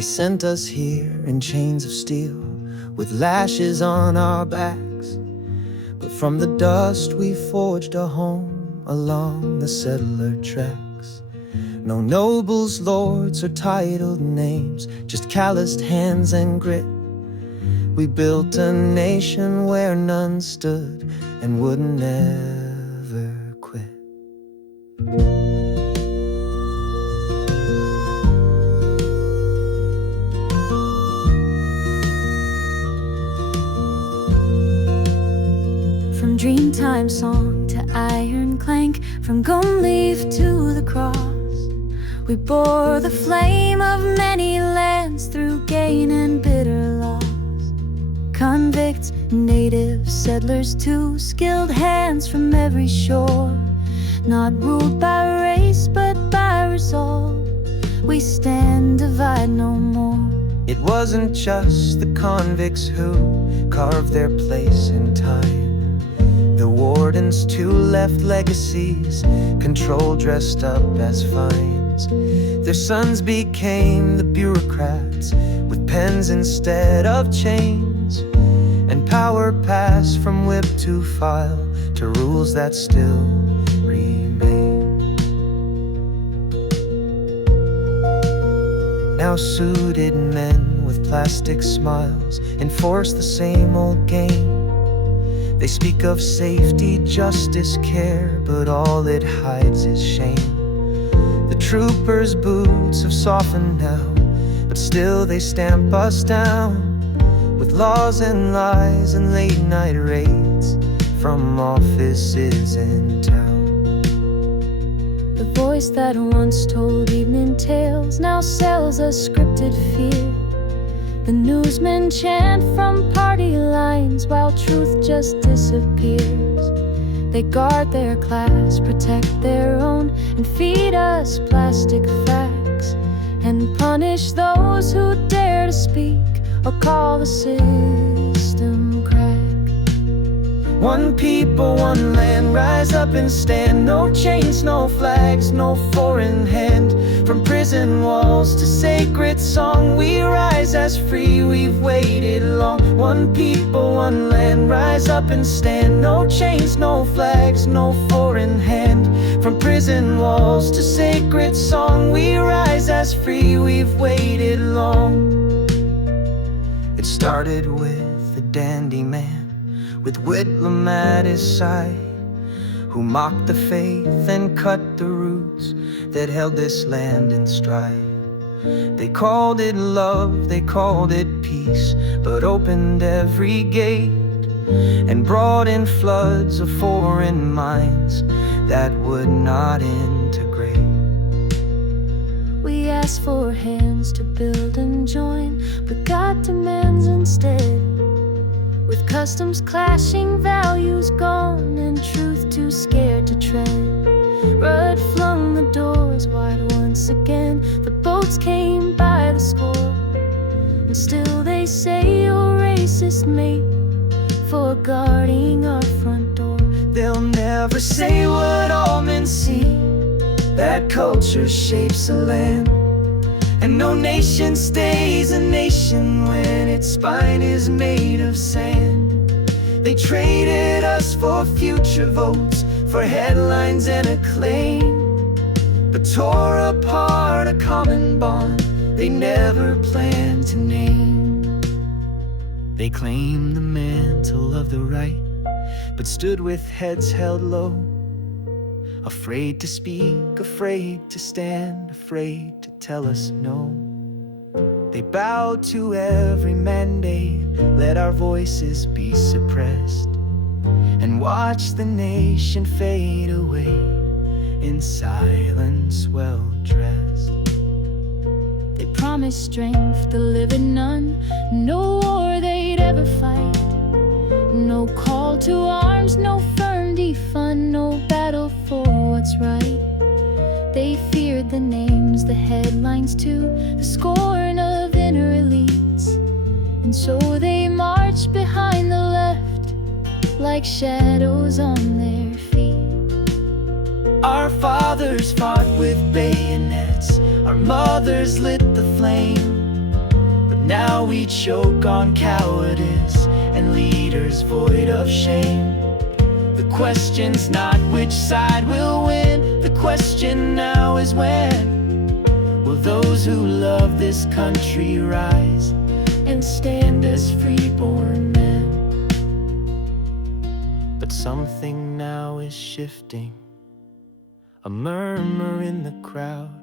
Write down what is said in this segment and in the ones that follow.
They sent us here in chains of steel, with lashes on our backs. But from the dust we forged a home along the settler tracks. No nobles, lords, or titled names, just calloused hands and grit. We built a nation where none stood and would never quit. From Dreamtime song to iron clank, from gum leaf to the cross, we bore the flame of many lands through gain and bitter loss. Convicts, natives, settlers too, skilled hands from every shore, not ruled by race but by resolve. We stand, divide no more. It wasn't just the convicts who carved their place in time. The wardens too left legacies, control dressed up as fines. Their sons became the bureaucrats, with pens instead of chains. And power passed from whip to file, to rules that still remain. Now suited men with plastic smiles enforce the same old game. They speak of safety, justice, care, but all it hides is shame. The troopers' boots have softened now, but still they stamp us down, with laws and lies and late night raids from offices in town. The voice that once told evening tales now sells a scripted fear. The newsmen chant from party lines while truth just disappears. They guard their class, protect their own, and feed us plastic facts, and punish those who dare to speak or call the system crack. One people, one land, rise up and stand. No chains, no flags, no foreign hand. From prison walls to sacred song, we rise as free, we've waited long. One people, one land, rise up and stand. No chains, no flags, no foreign hand. From prison walls to sacred song, we rise as free, we've waited long. It started with a dandy man with Whitlam at his side, who mocked the faith and cut the roots that held this land in stride. They called it love, they called it peace, but opened every gate and brought in floods of foreign minds that would not integrate. We asked for hands to build and join, but God demands instead. With customs clashing, values gone, and truth too scared to tread. Rudd flung the doors wide once again. The boats came by the score, and still they say you're racist, mate, for guarding our front door. They'll never say what all men see, that culture shapes a land. And no nation stays a nation when its spine is made of sand. They traded us for future votes, for headlines and acclaim, but tore apart a common bond they never planned to name. They claimed the mantle of the right, but stood with heads held low, afraid to speak, afraid to stand, afraid to tell us no. They bowed to every mandate, let our voices be suppressed, and watched the nation fade away in silence well dressed. They promised strength, delivered none, no war they'd ever fight, no call to arms, no firm defund, no battle for what's right. They feared the names, the headlines too, the scorn of inner elites, and so they marched behind the left like shadows on their feet. Our fathers fought with bayonets, our mothers lit the flame, Now we choke on cowardice and leaders void of shame. The question's not which side will win, the question now is when will those who love this country rise and stand as freeborn men. But something now is shifting, a murmur in the crowd.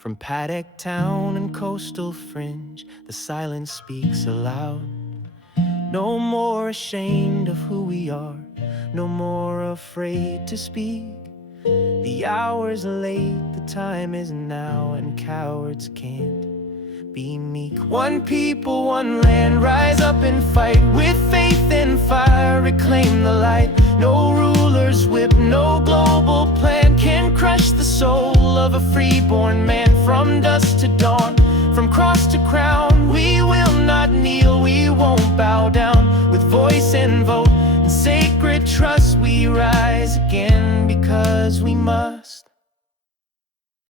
From paddock town and coastal fringe, the silence speaks aloud. No more ashamed of who we are, no more afraid to speak. The hour's late, the time is now, and cowards can't be meek. One people, one land, rise up and fight. With faith and fire, reclaim the light. No ruler's whip, no global plan can crush the soul of a freeborn man. From dusk to dawn, from cross to crown, we will not kneel, we won't bow down. With voice and vote and sacred trust, we rise again because we must.